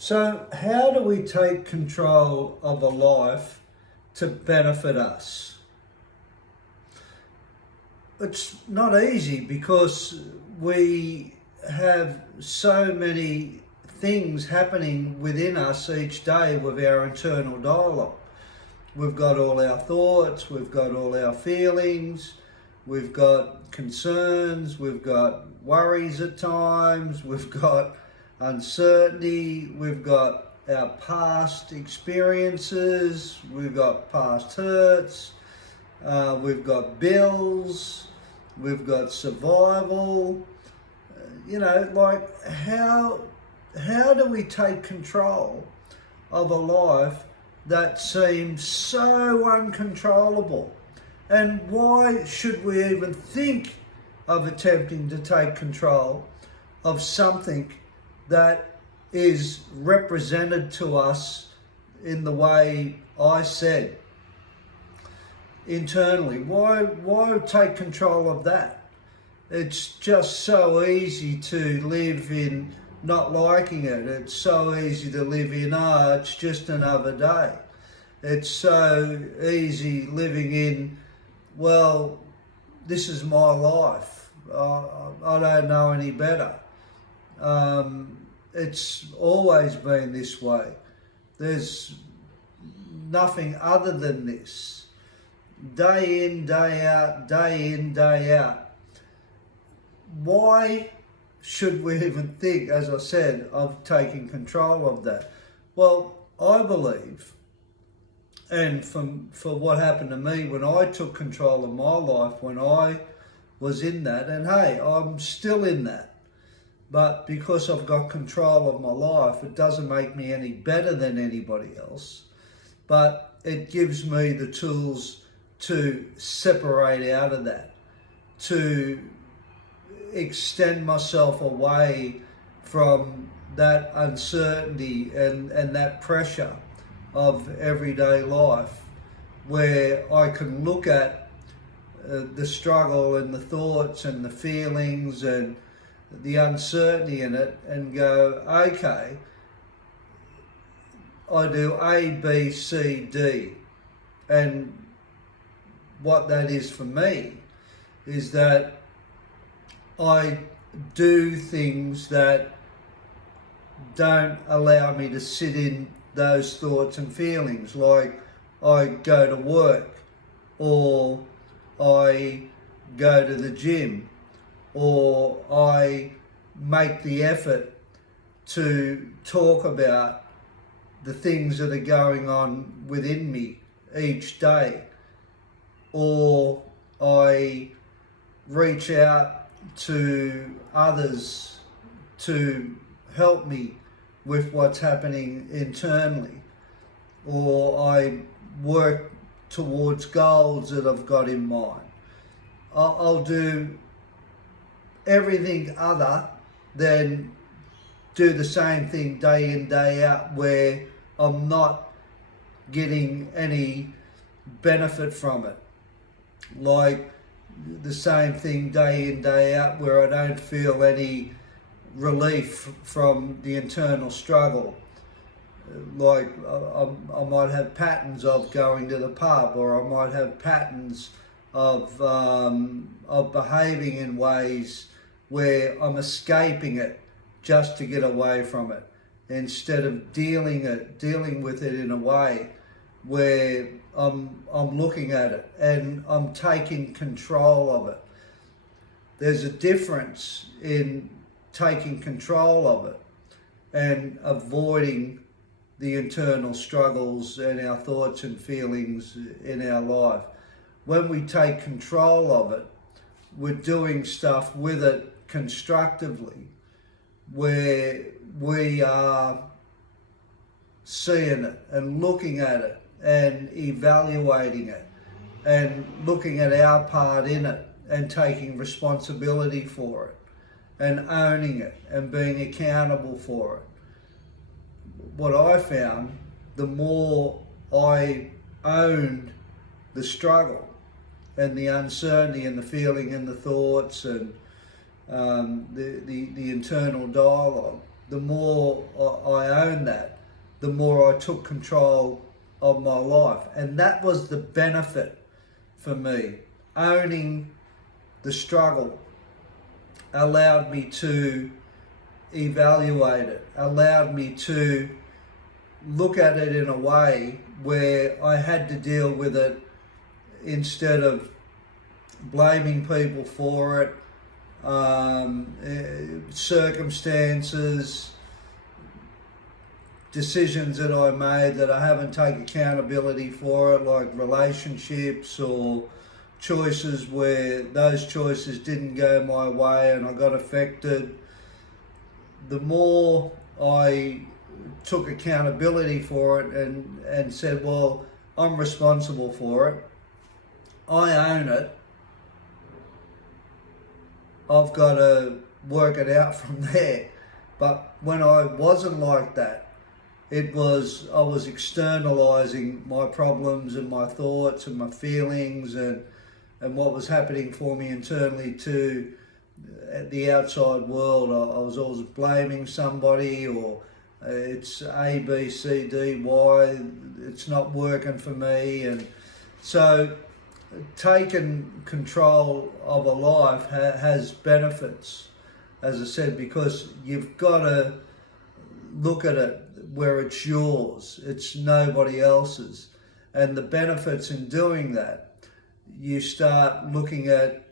So, how do we take control of a life to benefit us? It's not easy because we have so many things happening within us each day with our internal dialogue. We've got all our thoughts, we've got all our feelings, we've got concerns, we've got worries at times, we've got uncertainty, we've got our past experiences, we've got past hurts, we've got bills, we've got survival. Like how do we take control of a life that seems so uncontrollable? And why should we even think of attempting to take control of something that is represented to us in the way I said internally? Why take control of that? It's just so easy to live in not liking it. It's so easy to live in, it's just another day. It's so easy living in, well, this is my life. I don't know any better. It's always been this way. There's nothing other than this. Day in, day out, day in, day out. Why should we even think, as I said, of taking control of that? Well, I believe, and for what happened to me when I took control of my life, when I was in that, and hey, I'm still in that, but because I've got control of my life, it doesn't make me any better than anybody else, but it gives me the tools to separate out of that, to extend myself away from that uncertainty and that pressure of everyday life, where I can look at the struggle and the thoughts and the feelings and the uncertainty in it and go, okay, I do A, B, C, D. And what that is for me is that I do things that don't allow me to sit in those thoughts and feelings, like I go to work, or I go to the gym, or I make the effort to talk about the things that are going on within me each day, or I reach out to others to help me with what's happening internally, or I work towards goals that I've got in mind. I'll do everything other than do the same thing day in, day out, where I'm not getting any benefit from it. Like the same thing day in, day out, where I don't feel any relief from the internal struggle. Like I might have patterns of going to the pub, or I might have patterns of behaving in ways where I'm escaping it just to get away from it, instead of dealing with it in a way where I'm looking at it and I'm taking control of it. There's a difference in taking control of it and avoiding the internal struggles and our thoughts and feelings in our life. When we take control of it, we're doing stuff with it constructively, where we are seeing it and looking at it and evaluating it and looking at our part in it and taking responsibility for it and owning it and being accountable for it. What I found, the more I owned the struggle and the uncertainty and the feeling and the thoughts and the internal dialogue, the more I owned that, the more I took control of my life. And that was the benefit for me. Owning the struggle allowed me to evaluate it, allowed me to look at it in a way where I had to deal with it instead of blaming people for it, circumstances, decisions that I made that I haven't taken accountability for it, like relationships or choices where those choices didn't go my way and I got affected. The more I took accountability for it and said, well, I'm responsible for it, I own it, I've got to work it out from there. But when I wasn't like that, I was externalizing my problems and my thoughts and my feelings and what was happening for me internally to the outside world. I was always blaming somebody, or it's A, B, C, D, Y, it's not working for me. And so taking control of a life has benefits, as I said, because you've got to look at it where it's yours, it's nobody else's. And the benefits in doing that, you start looking at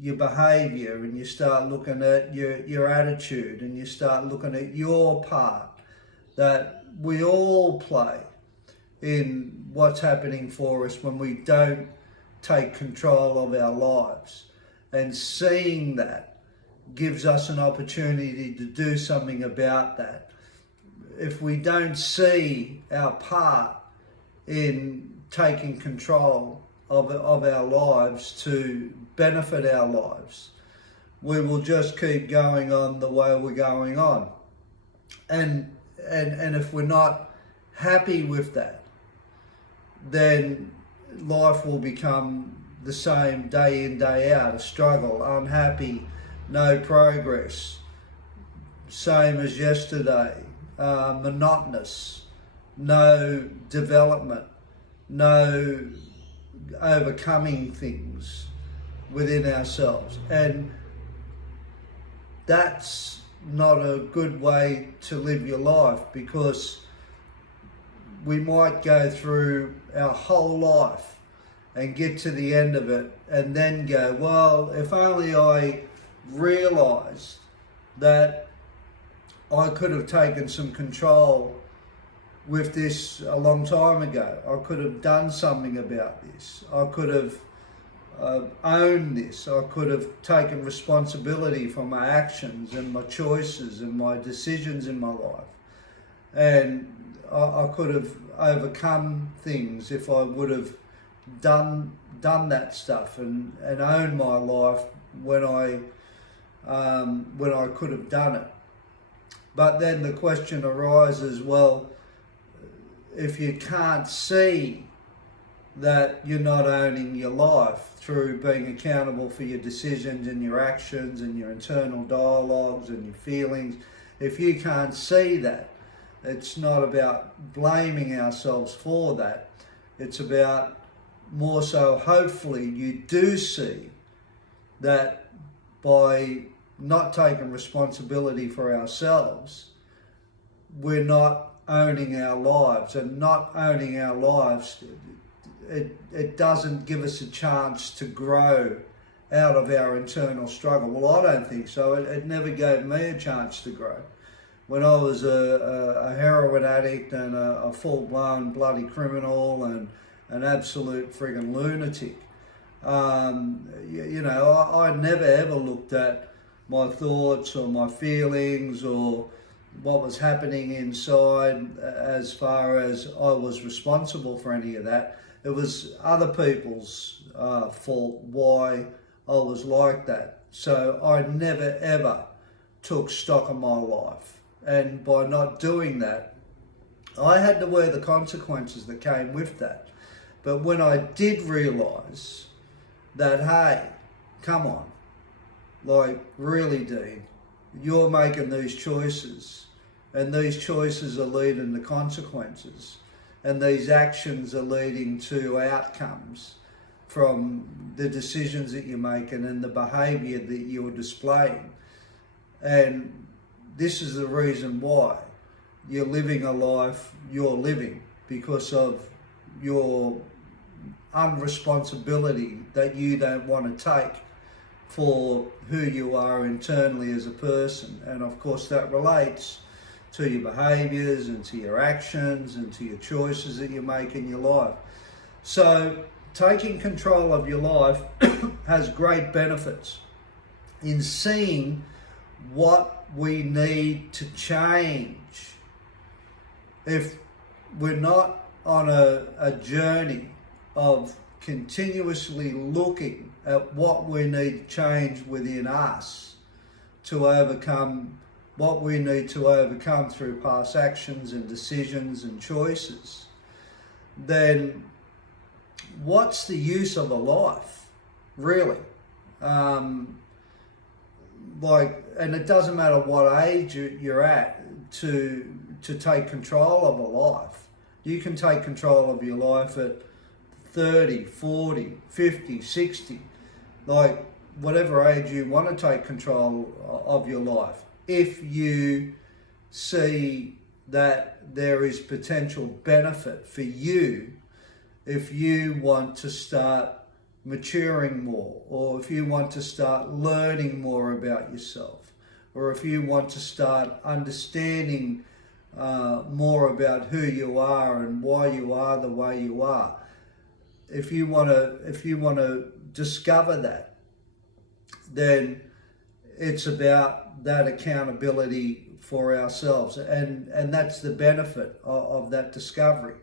your behaviour and you start looking at your attitude and you start looking at your part that we all play in what's happening for us when we don't take control of our lives. And seeing that gives us an opportunity to do something about that. If we don't see our part in taking control of our lives to benefit our lives, we will just keep going on the way we're going on. And if we're not happy with that, then life will become the same day in, day out, a struggle, unhappy, no progress, same as yesterday, monotonous, no development, no overcoming things within ourselves. And that's not a good way to live your life, because we might go through our whole life and get to the end of it and then go, well, if only I realised that I could have taken some control with this a long time ago. I could have done something about this. I could have owned this. I could have taken responsibility for my actions and my choices and my decisions in my life. And I could have overcome things if I would have done that stuff and owned my life when I could have done it. But then the question arises, well, if you can't see that you're not owning your life through being accountable for your decisions and your actions and your internal dialogues and your feelings, if you can't see that, it's not about blaming ourselves for that. It's about more so, hopefully, you do see that by not taking responsibility for ourselves, we're not owning our lives. And not owning our lives, it doesn't give us a chance to grow out of our internal struggle. Well, I don't think so. It never gave me a chance to grow. When I was a heroin addict and a full-blown bloody criminal and an absolute friggin' lunatic, I never ever looked at my thoughts or my feelings or what was happening inside as far as I was responsible for any of that. It was other people's fault why I was like that. So I never ever took stock of my life. And by not doing that, I had to wear the consequences that came with that. But when I did realise that, hey, come on, like really, Dean, you're making these choices and these choices are leading to consequences, and these actions are leading to outcomes from the decisions that you're making and the behaviour that you're displaying. And this is the reason why you're living a life you're living, because of your unresponsibility that you don't want to take for who you are internally as a person. And of course that relates to your behaviours and to your actions and to your choices that you make in your life. So taking control of your life has great benefits in seeing what we need to change. If we're not on a journey of continuously looking at what we need to change within us to overcome what we need to overcome through past actions and decisions and choices, then what's the use of a life, really? And it doesn't matter what age you're at to take control of a life. You can take control of your life at 30, 40, 50, 60, like whatever age you want to take control of your life. If you see that there is potential benefit for you, if you want to start maturing more, or if you want to start learning more about yourself, or if you want to start understanding more about who you are and why you are the way you are. If you want to discover that, then it's about that accountability for ourselves, and that's the benefit of that discovery.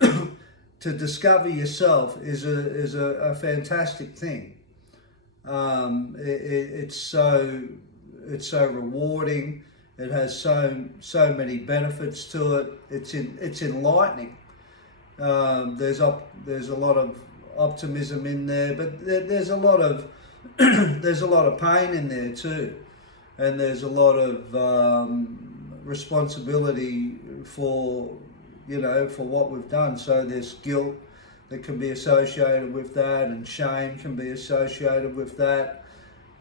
To discover yourself is a fantastic thing. It's so rewarding. It has so many benefits to it. It's enlightening. There's a lot of optimism in there, but there's a lot of there's a lot of pain in there too, and there's a lot of responsibility for what we've done. So there's guilt that can be associated with that, and shame can be associated with that,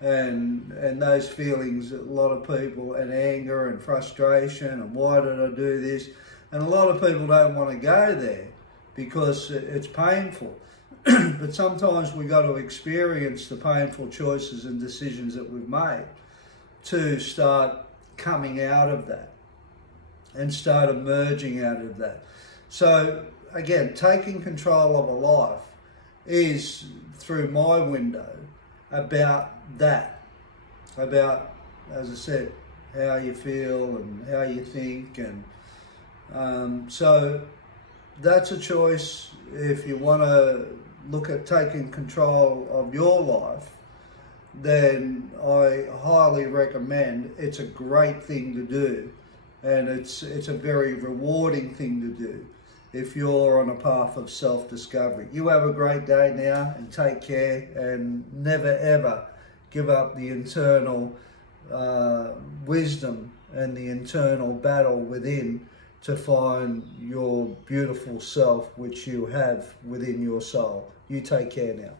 and those feelings, a lot of people, and anger and frustration, and why did I do this? And a lot of people don't want to go there because it's painful. But sometimes we got to experience the painful choices and decisions that we've made to start coming out of that and start emerging out of that. So again, taking control of a life is, through my window, about that, about, as I said, how you feel and how you think. And so that's a choice. If you want to look at taking control of your life, then I highly recommend. It's a great thing to do, and it's a very rewarding thing to do if you're on a path of self-discovery. You have a great day now, and take care, and never ever give up the internal wisdom and the internal battle within to find your beautiful self, which you have within your soul. You take care now.